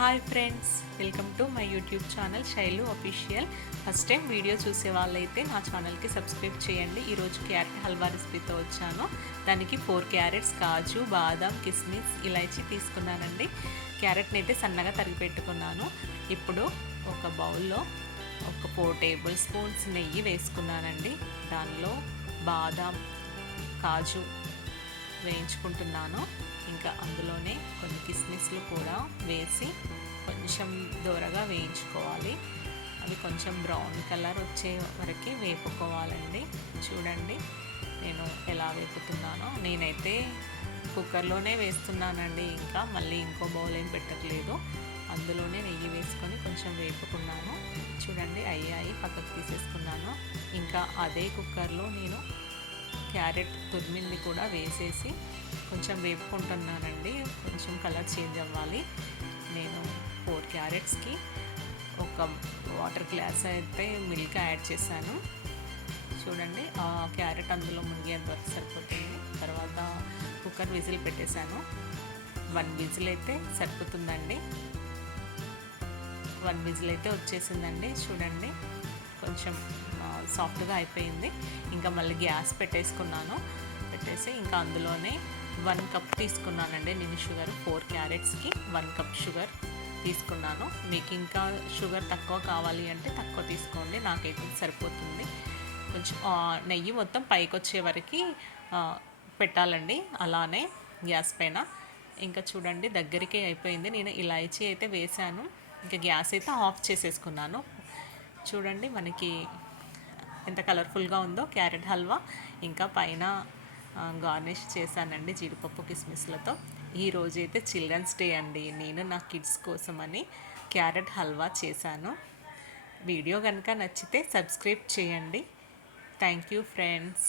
Hi friends, welcome to my YouTube channel Shailu official. First time video చూసే వాళ్ళైతే నా ఛానల్కి సబ్స్క్రైబ్ చేయండి. ఈరోజు క్యారెట్ హల్వా రెసిపీతో వచ్చాను. దానికి 4 క్యారెట్స్, కాజు, బాదం, కిస్మిస్, ఇలాచీ తీసుకున్నానండి. క్యారెట్ని అయితే సన్నగా తరిగి పెట్టుకున్నాను. ఇప్పుడు ఒక బౌల్లో ఒక 4 టేబుల్ స్పూన్స్ నెయ్యి వేసుకున్నానండి. దానిలో బాదం, కాజు వేయించుకుంటున్నాను. ఇంకా అందులోనే కొన్ని కిస్మిస్లు కూడా వేసి కొంచెం దూరగా వేయించుకోవాలి. అవి కొంచెం బ్రౌన్ కలర్ వచ్చే వరకు వేపుకోవాలండి. చూడండి నేను ఎలా వేపుతున్నానో. నేనైతే కుక్కర్లోనే వేస్తున్నానండి. ఇంకా మళ్ళీ ఇంకో బౌల్ ఏం పెట్టట్లేదు. అందులోనే నెయ్యి వేసుకొని కొంచెం వేపుకున్నాను. చూడండి అయ్యాయి, పక్కకు తీసేసుకున్నాను. ఇంకా అదే కుక్కర్లో నేను క్యారెట్ తురిమింది కూడా వేసేసి కొంచెం వేపుకుంటున్నానండి. కొంచెం కలర్ చేంజ్ అవ్వాలి. నేను 4 క్యారెట్స్కి ఒక వాటర్ గ్లాస్ అయితే మిల్క్ యాడ్ చేశాను. చూడండి ఆ క్యారెట్ అందులో మునిగేంత వరకు సరిపోతుంది. తర్వాత కుక్కర్ విజిల్ పెట్టేశాను. 1 విజిల్ అయితే సరిపోతుందండి. 1 విజిల్ అయితే వచ్చేసిందండి. చూడండి కొంచెం సాఫ్ట్గా అయిపోయింది. ఇంకా మళ్ళీ గ్యాస్ పెట్టేసుకున్నాను. పెట్టేసి ఇంకా అందులోనే 1 కప్ తీసుకున్నానండి నేను షుగర్. 4 క్యారెట్స్కి 1 కప్ షుగర్ తీసుకున్నాను. మీకు ఇంకా షుగర్ తక్కువ కావాలి అంటే తక్కువ తీసుకోండి, నాకైతే సరిపోతుంది. కొంచెం నెయ్యి మొత్తం పైకి వచ్చే వరకు పెట్టాలండి అలానే గ్యాస్ పైన. ఇంకా చూడండి దగ్గరికి అయిపోయింది. నేను ఇలాచీ అయితే వేసాను. ఇంకా గ్యాస్ అయితే ఆఫ్ చేసేసుకున్నాను. చూడండి మనకి ఎంత కలర్ఫుల్గా ఉందో క్యారెట్ హల్వా. ఇంకా పైన గార్నిష్ చేశానండి జీడిపప్పు కిస్మిస్లతో. ఈరోజైతే చిల్డ్రన్స్ డే అండి. నేను నా కిడ్స్ కోసమని క్యారెట్ హల్వా చేశాను. వీడియో కనుక నచ్చితే సబ్స్క్రైబ్ చేయండి. Thank you friends.